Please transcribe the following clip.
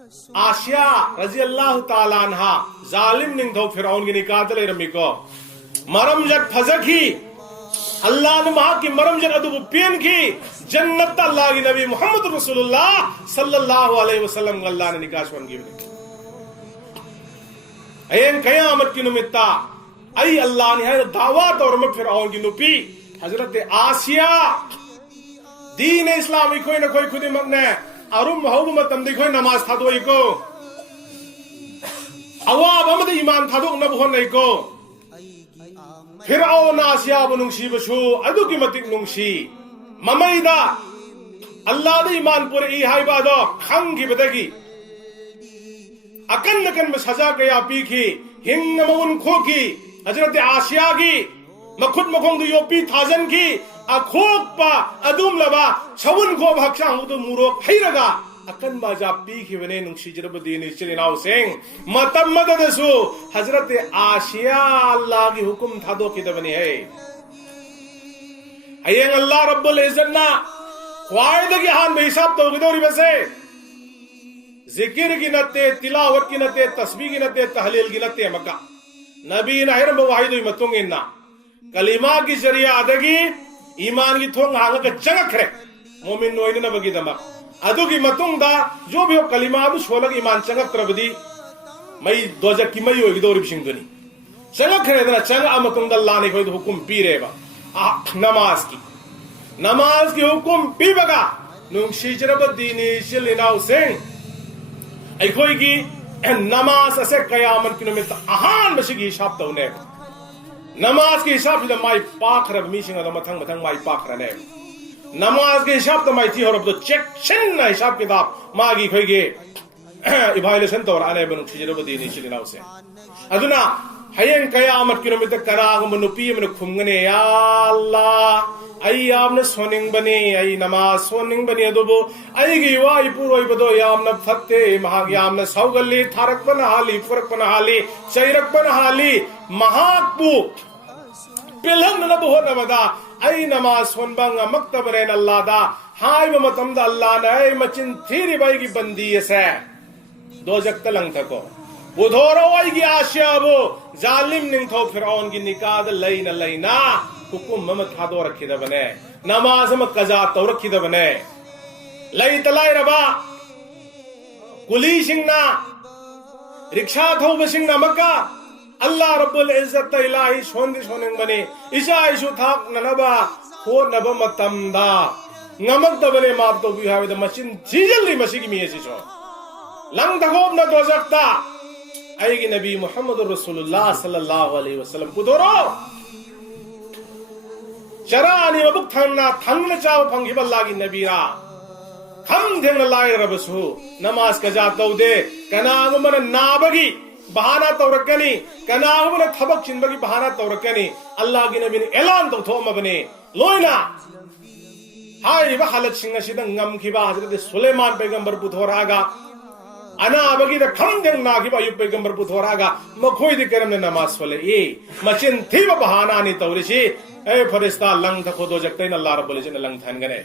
आसिया रजी अल्लाह ताला अन्हा जालिम निंगथौ फिरौन की निकात लेरमिको मरमजत फजकी अल्लाह ने महा की मरमजत अदुब पेन की जन्नत अल्लाह की नबी मोहम्मद रसूलुल्लाह सल्लल्लाहु अलैहि वसल्लम अल्लाह ने निकाशवन की अयन कयामत की निमित्ता आई अल्लाह ने दावत और मत फिरौन की नुपी हजरत आसिया दीन इस्लामी कोई न कोई खुद मगने अरुम हौब मतम दी कोई नमाज थादो इको अवाब हमद ईमान थादो न बहन इको फिरौन आसिया बनुंगशी बशु अदु की मतिक नुंगशी ममैदा अल्लाह दे ईमान पूरे ई हाइबादो खंग की बदगी अकन नकन में सजा कया पी की हिंग मउन खो की हजरत आसिया की मखुद मखोंग दु योपी थाजन की अखोक पा अदुम लबा छवन को भक्षा हुदु मुरोक हैरगा अकन बाजा पी की वने नुंगशी जरब दीन इचलिनाव सिंह मतम मददसु हजरत आसिया अल्लाह की हुक्म थादो की दबनी है अयंग अल्लाह रब्बुल इज्जत ना ख्वाइद की हान में हिसाब तो गिदोरी बसे जिक्र की नते तिलावत की नते तस्बीह की नते तहलील की नते मक्का नबी नाहिर वाहिद मतुंग इन्ना कलिमा की जरिया अदगी ईमान की थोंग हांग का चंगक है मोमिन नोइन न बगी दमा अदु की मतुंग दा जो भी हो कलिमा अदु छोलग ईमान चंगक तरबदी मई दोजा की मई होगी दो रिप्शिंग दुनी चंगक है ना चंग अमतुंग अल्लाह ने कोई हुक्म पी रे बा नमाज की हुक्म पी बगा नुंग शिजरब दीनी शिलिनाउ सिंह अखोई की नमाज असे कयामत की निमित्त अहान बशिगी हिसाब तौने नमाज के हिसाब से माई पाख रब मीशिंग मथंग मथंग माई पाख रने नमाज के हिसाब तो माई थी और अब तो चेक छिन हिसाब किताब मागी खोईगे इवाल्यूएशन तो आने बनु छिजरब दीनी शिलिनाउ से अदुना हयें कयामत की निमित्त कराग मनुपी मन खुंगने या अल्लाह आई यामने सोनिंग बने आई नमाज सोनिंग बने अदुबो आई की वाई पुरोई बदो यामने फत्ते महाग यामने सौगल्ली थारक बन हाली फरक बन हाली चैरक बन हाली महाकपु पिलहन न बहो नबदा आई नमाज सोनबंग मक्तब रेन अल्लाह दा हाय मतम दा अल्लाह ने आई मचिन थीरी बाई की बंदी से दो जग तलंग थको बुधोरो आई की आशिया वो जालिम निंथो फिरौन की निकाद लई न लईना हुकुम ममत थादो रखी द बने नमाज म कजा तो रखी द बने लई तलाई रबा कुली सिंगना रिक्शा थो बसिंगना मक्का अल्लाह रब्बुल इज्जत इलाही सोंदी सोनिंग बने इशा इशु थाक ननबा हो नब मतमदा ngमक द बने माप तो बिहावे द मचिन जीजली मसिगी मियेसी सो लंग दगोब न दोजक्ता आएगी नबी मोहम्मद रसूलुल्लाह सल्लल्लाहु अलैहि वसल्लम कुदोरो चरानी मबुक थांगना थांगना चाव फंगी बल्ला की नबीरा खम धेंग लाई रबसु नमाज कजा तौदे कनाग मन नाबगी बहाना तौरकनी कनाग मन थबक चिनबगी बहाना तौरकनी अल्लाह की नबी ने ऐलान तो थोम बने लोइना हाय बा हालत सिंह सिद ngam खिबा हजरत सुलेमान पैगंबर पुथोरागा अना बगी द खम देंग ना खिबा अय्यूब पैगंबर पुथोरागा मखोई दि करम ने नमाज सोले ए मचिन थी बहाना नि तौरिसी ए फरिश्ता लंग थको दो जगते न अल्लाह रब्बुल इज्जत लंग थन गने